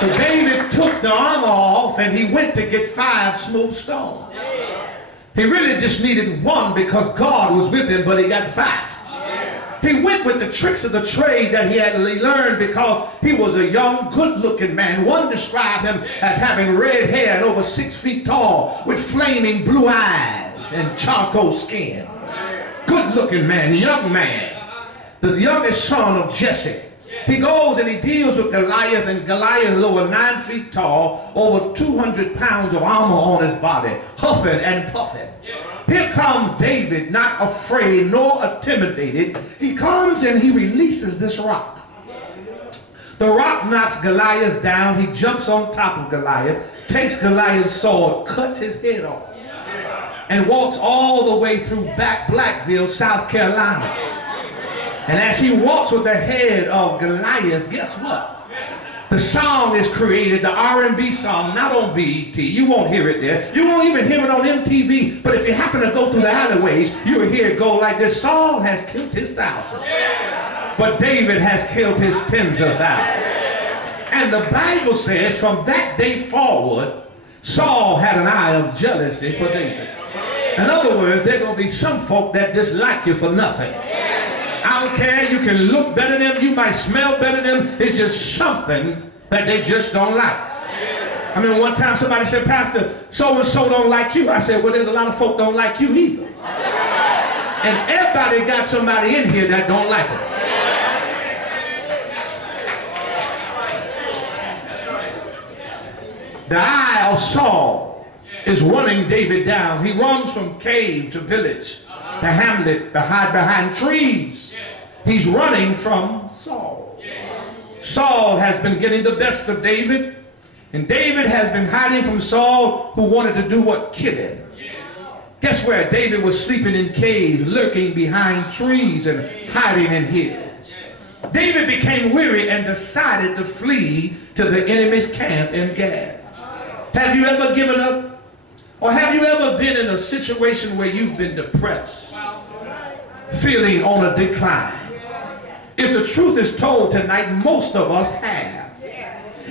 So David took the armor off and he went to get 5 smooth stones. He really just needed 1 because God was with him, but he got 5. He went with the tricks of the trade that he had learned because he was a young, good-looking man. One described him as having red hair and over 6 feet tall with flaming blue eyes and charcoal skin. Good-looking man, young man, the youngest son of Jesse. He goes and he deals with Goliath, and Goliath is over 9 feet tall, over 200 pounds of armor on his body, huffing and puffing. Here comes David, not afraid nor intimidated. He comes and he releases this rock. The rock knocks Goliath down. He jumps on top of Goliath, takes Goliath's sword, cuts his head off, and walks all the way through Blackville, South Carolina. And as he walks with the head of Goliath, guess what? The song is created, the R&B song, not on BET. You won't hear it there. You won't even hear it on MTV. But if you happen to go through the alleyways, you'll hear it go like this. Saul has killed his 1,000. But David has killed his 10s of thousands. And the Bible says from that day forward, Saul had an eye of jealousy for David. In other words, there are going to be some folk that just like you for nothing. I don't care, you can look better than them, you might smell better than them, it's just something that they just don't like. I mean, one time somebody said, Pastor, so-and-so don't like you. I said, well, there's a lot of folk don't like you either. And everybody got somebody in here that don't like it. The eye of Saul is running David down. He runs from cave to village, to hamlet, to hide behind trees. He's running from Saul. Saul has been getting the best of David, and David has been hiding from Saul, who wanted to do what? Kill him. Guess where? David was sleeping in caves, lurking behind trees and hiding in hills. David became weary and decided to flee to the enemy's camp in Gad. Have you ever given up? Or have you ever been in a situation where you've been depressed, feeling on a decline? If the truth is told tonight, most of us have.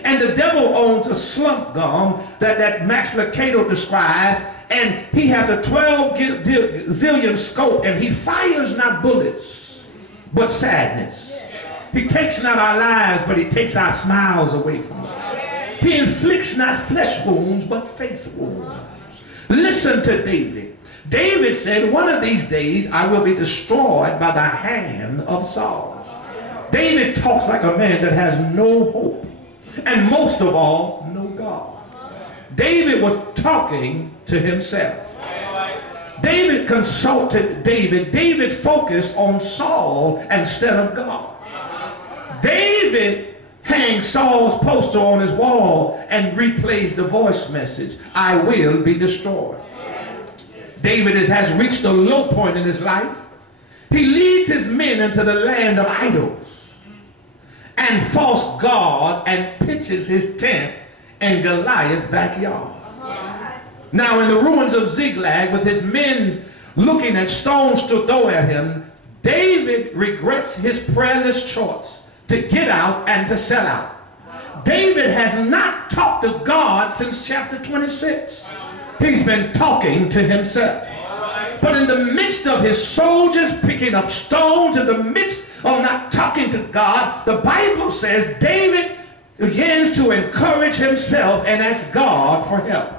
And the devil owns a slump gum that Max Lucado describes, and he has a 12 zillion scope, and he fires not bullets, but sadness. He takes not our lives, but he takes our smiles away from us. He inflicts not flesh wounds, but faith wounds. Listen to David. David said, one of these days I will be destroyed by the hand of Saul. David talks like a man that has no hope, and most of all, no God. David was talking to himself. David consulted David. David focused on Saul instead of God. David hangs Saul's poster on his wall and replays the voice message, I will be destroyed. David has reached a low point in his life. He leads his men into the land of idols and false god and pitches his tent in Goliath's backyard. Now in the ruins of Ziklag, with his men looking at stones to throw at him, David regrets his prayerless choice to get out and to sell out. David has not talked to God since chapter 26. He's been talking to himself. But in the midst of his soldiers picking up stones, in the midst of not talking to God, the Bible says David begins to encourage himself and ask God for help.